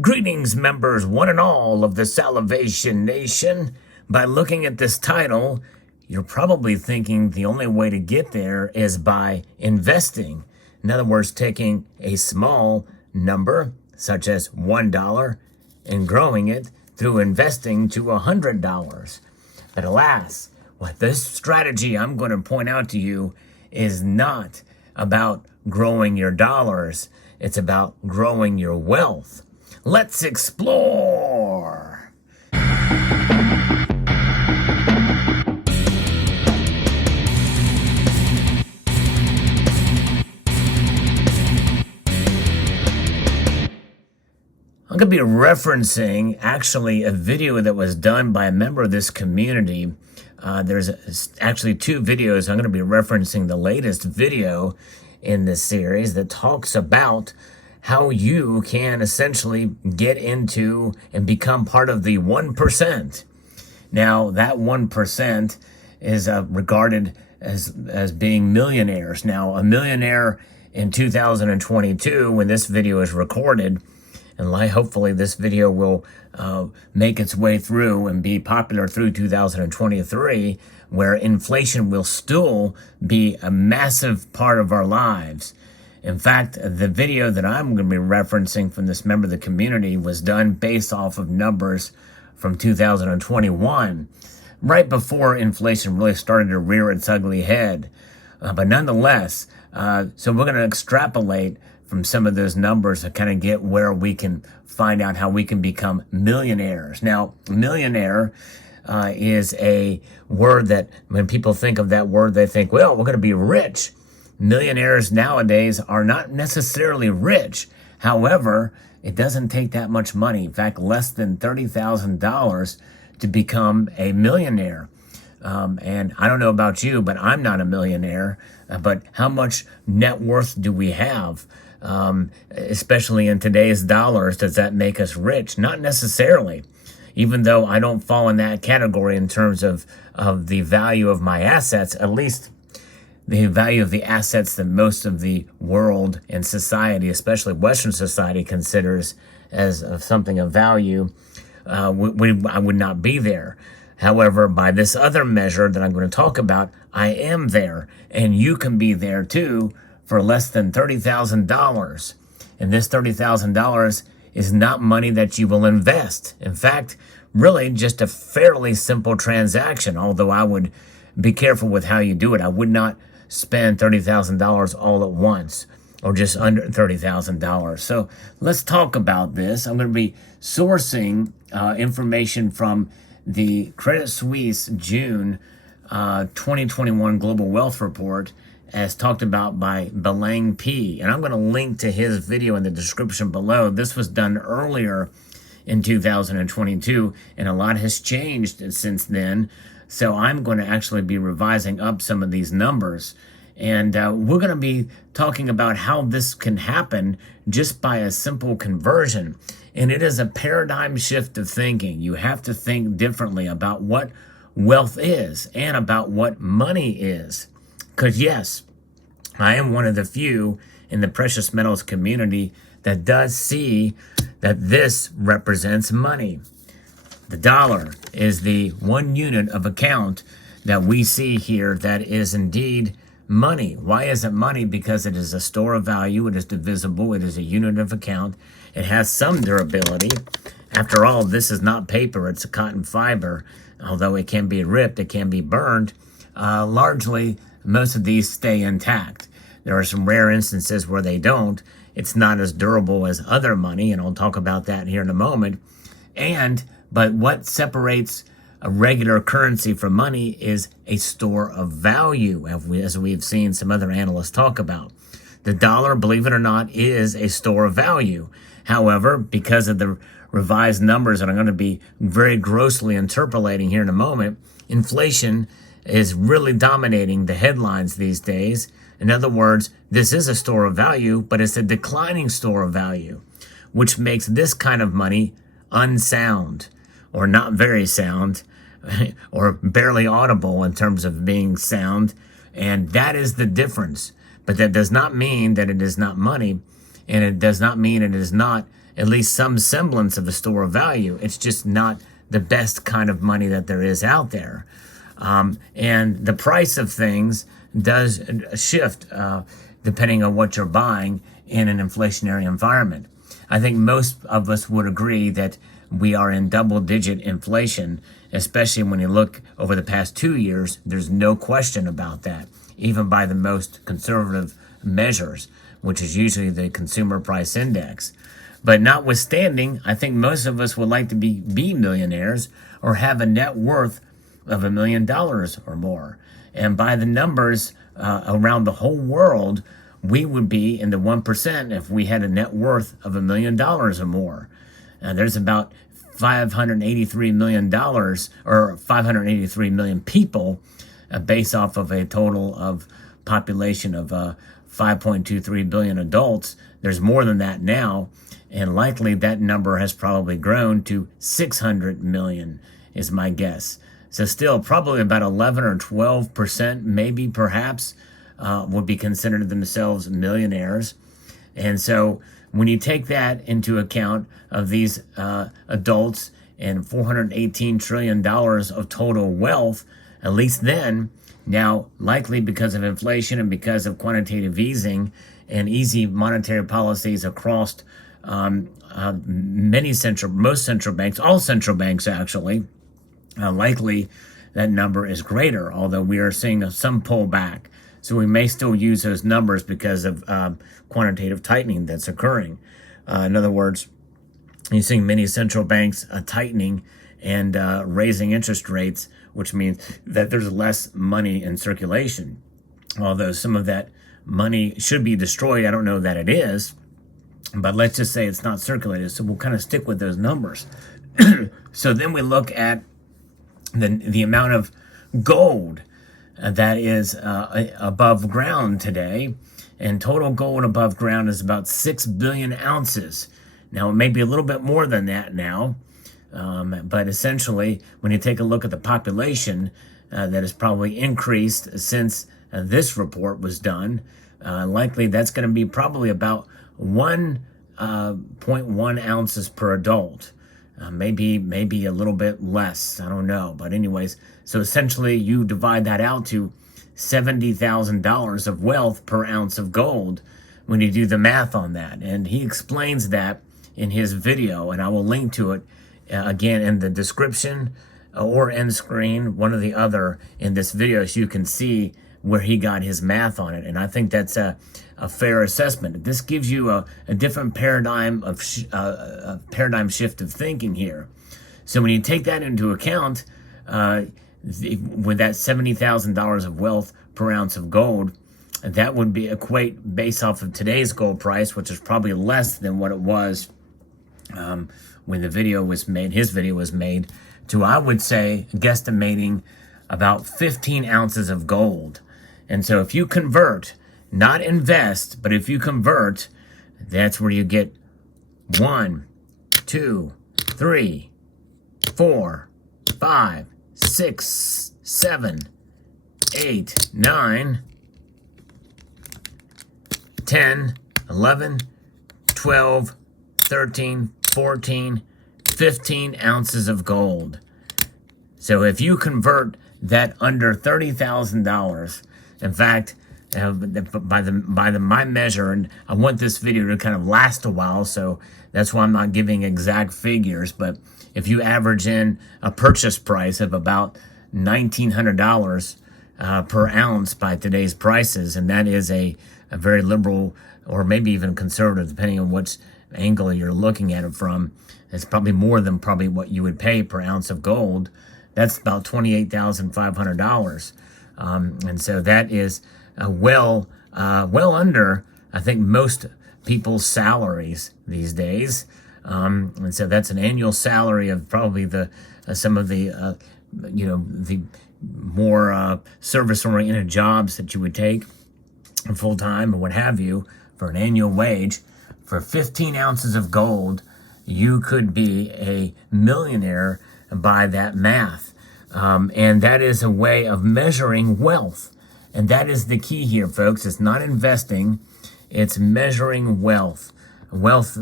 Greetings, members, one and all of the Salivation Nation. By looking at this title, you're probably thinking the only way to get there is by investing. In other words, taking a small number, such as $1, and growing it through investing to $100. But alas, what this strategy I'm going to point out to you is not about growing your dollars. It's about growing your wealth. Let's explore. I'm going to be referencing actually a video that was done by a member of this community. There's actually two videos. I'm going to be referencing the latest video in this series that talks about how you can essentially get into and become part of the 1%. Now, that 1% is regarded as being millionaires. Now, a millionaire in 2022, when this video is recorded, and hopefully this video will make its way through and be popular through 2023, where inflation will still be a massive part of our lives. In fact, the video that I'm going to be referencing from this member of the community was done based off of numbers from 2021, right before inflation really started to rear its ugly head. But nonetheless, so we're going to extrapolate from some of those numbers to kind of get where we can find out how we can become millionaires. Now, millionaire is a word that when people think of that word, they think, well, we're going to be rich. Millionaires nowadays are not necessarily rich. However, it doesn't take that much money. In fact, less than $30,000 to become a millionaire. And I don't know about you, but I'm not a millionaire. But how much net worth do we have? Especially in today's dollars, does that make us rich? Not necessarily. Even though I don't fall in that category in terms of the value of my assets, at least the value of the assets that most of the world and society, especially Western society, considers as of something of value, I would not be there. However, by this other measure that I'm going to talk about, I am there, and you can be there too for less than $30,000. And this $30,000 is not money that you will invest. In fact, really just a fairly simple transaction, although I would be careful with how you do it. I would not spend $30,000 all at once, or just under $30,000. So let's talk about this. I'm going to be sourcing information from the Credit Suisse June 2021 Global Wealth Report, as talked about by Belang P. And I'm going to link to his video in the description below. This was done earlier in 2022, and a lot has changed since then. So I'm going to actually be revising up some of these numbers. And we're going to be talking about how this can happen just by a simple conversion. And it is a paradigm shift of thinking. You have to think differently about what wealth is and about what money is. Because yes, I am one of the few in the precious metals community that does see that this represents money. The dollar is the one unit of account that we see here that is indeed money. Why is it money? Because it is a store of value. It is divisible. It is a unit of account. It has some durability. After all, this is not paper. It's a cotton fiber. Although it can be ripped, it can be burned. Largely, most of these stay intact. There are some rare instances where they don't. It's not as durable as other money, and I'll talk about that here in a moment. But what separates a regular currency from money is a store of value, as we've seen some other analysts talk about. The dollar, believe it or not, is a store of value. However, because of the revised numbers that I'm going to be very grossly interpolating here in a moment, inflation is really dominating the headlines these days. In other words, this is a store of value, but it's a declining store of value, which makes this kind of money unsound, or not very sound, or barely audible in terms of being sound. And that is the difference. But that does not mean that it is not money. And it does not mean it is not at least some semblance of a store of value. It's just not the best kind of money that there is out there. And the price of things does shift depending on what you're buying in an inflationary environment. I think most of us would agree that we are in double-digit inflation, especially when you look over the past 2 years. There's no question about that, even by the most conservative measures, which is usually the consumer price index. But notwithstanding, I think most of us would like to be millionaires or have a net worth of $1 million or more. And by the numbers around the whole world, we would be in the 1% if we had a net worth of $1 million or more. There's about $583 million or 583 million people based off of a total of population of 5.23 billion adults. There's more than that now, and likely that number has probably grown to 600 million is my guess. So still probably about 11 or 12%, maybe perhaps, would be considered themselves millionaires. And so when you take that into account of these adults and $418 trillion of total wealth, at least then, now likely because of inflation and because of quantitative easing and easy monetary policies across most central banks, all central banks actually, likely that number is greater, although we are seeing some pullback. So we may still use those numbers because of quantitative tightening that's occurring. In other words, you're seeing many central banks tightening and raising interest rates, which means that there's less money in circulation. Although some of that money should be destroyed, I don't know that it is, but let's just say it's not circulated. So we'll kind of stick with those numbers. So then we look at the amount of gold that is above ground today, and total gold above ground is about 6 billion ounces. Now, it may be a little bit more than that now, but essentially, when you take a look at the population that has probably increased since this report was done, likely that's going to be probably about 1.1 ounces per adult. Maybe a little bit less, I don't know. But anyways, so essentially you divide that out to $70,000 of wealth per ounce of gold when you do the math on that. And he explains that in his video, and I will link to it again in the description or end screen, one or the other in this video, so you can see where he got his math on it. And I think that's a fair assessment. This gives you a different paradigm of paradigm shift of thinking here. So when you take that into account, with that $70,000 of wealth per ounce of gold, that would be equate based off of today's gold price, which is probably less than what it was when the video was made. His video was made to, I would say, guesstimating about 15 ounces of gold. And so if you convert, not invest, but if you convert, that's where you get 1, 2, 3, 4, 5, 6, 7, 8, 9, 10, 11, 12, 13, 14, 15 ounces of gold. So if you convert that under $30,000, in fact, by my measure, and I want this video to kind of last a while, so that's why I'm not giving exact figures, but if you average in a purchase price of about $1,900 per ounce by today's prices, and that is a very liberal or maybe even conservative, depending on which angle you're looking at it from, it's probably more than probably what you would pay per ounce of gold. That's about $28,500. And so that is well under, I think, most people's salaries these days. And so that's an annual salary of probably some of the the more service-oriented jobs that you would take full-time or what have you for an annual wage. For 15 ounces of gold, you could be a millionaire by that math. And that is a way of measuring wealth. And that is the key here, folks. It's not investing, it's measuring wealth. wealth,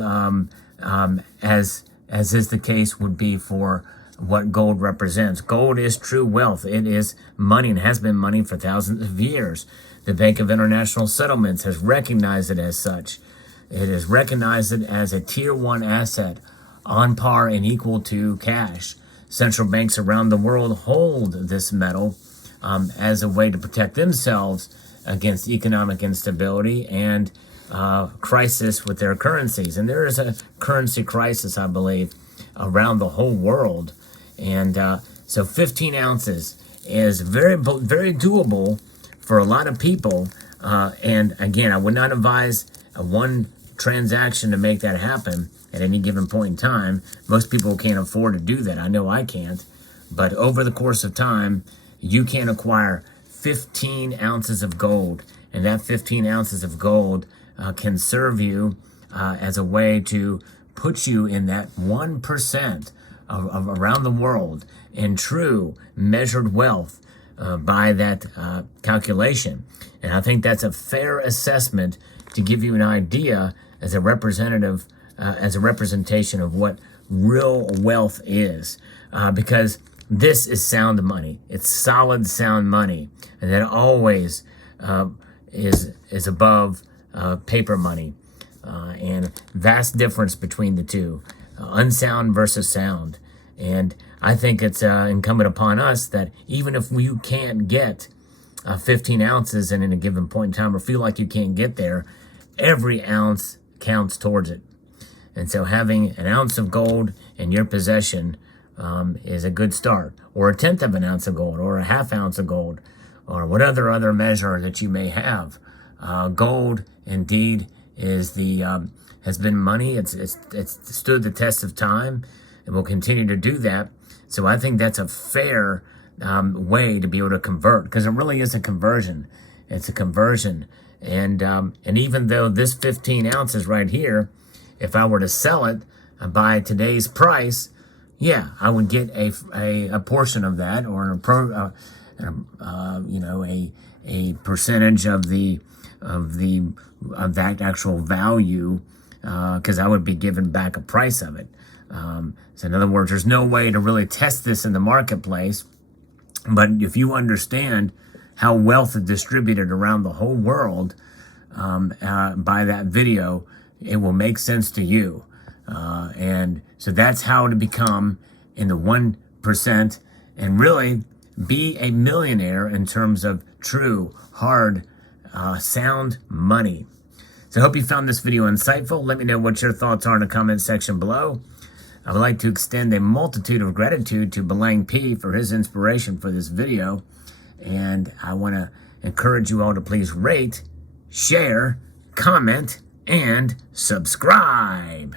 as is the case, would be for what gold represents. Gold is true wealth. It is money and has been money for thousands of years. The Bank of International Settlements has recognized it as such. It has recognized it as a tier 1 asset on par and equal to cash. Central banks around the world hold this metal as a way to protect themselves against economic instability and crisis with their currencies. And there is a currency crisis, I believe, around the whole world. And so 15 ounces is very doable for a lot of people. And again, I would not advise one transaction to make that happen at any given point in time. Most people can't afford to do that. I know I can't. But over the course of time, you can acquire 15 ounces of gold. And that 15 ounces of gold can serve you as a way to put you in that 1% of around the world in true measured wealth by that calculation. And I think that's a fair assessment to give you an idea as a representative, as a representation of what real wealth is. Because this is sound money. It's solid, sound money. And that always is above paper money. And vast difference between the two. Unsound versus sound. And I think it's incumbent upon us that even if you can't get 15 ounces in a given point in time, or feel like you can't get there, every ounce counts towards it. And so having an ounce of gold in your possession is a good start, or a tenth of an ounce of gold, or a half ounce of gold, or whatever other measure that you may have. Gold, indeed, is has been money. It's stood the test of time, and will continue to do that. So I think that's a fair way to be able to convert, because it really is a conversion. It's a conversion. And even though this 15 ounces right here, if I were to sell it by today's price, yeah, I would get a portion of that, or a percentage of that actual value, because I would be given back a price of it. So in other words, there's no way to really test this in the marketplace. But if you understand how wealth is distributed around the whole world by that video, it will make sense to you. And so that's how to become in the 1% and really be a millionaire in terms of true, hard, sound money. So I hope you found this video insightful. Let me know what your thoughts are in the comment section below. I would like to extend a multitude of gratitude to Belang P for his inspiration for this video. And I want to encourage you all to please rate, share, comment, and subscribe.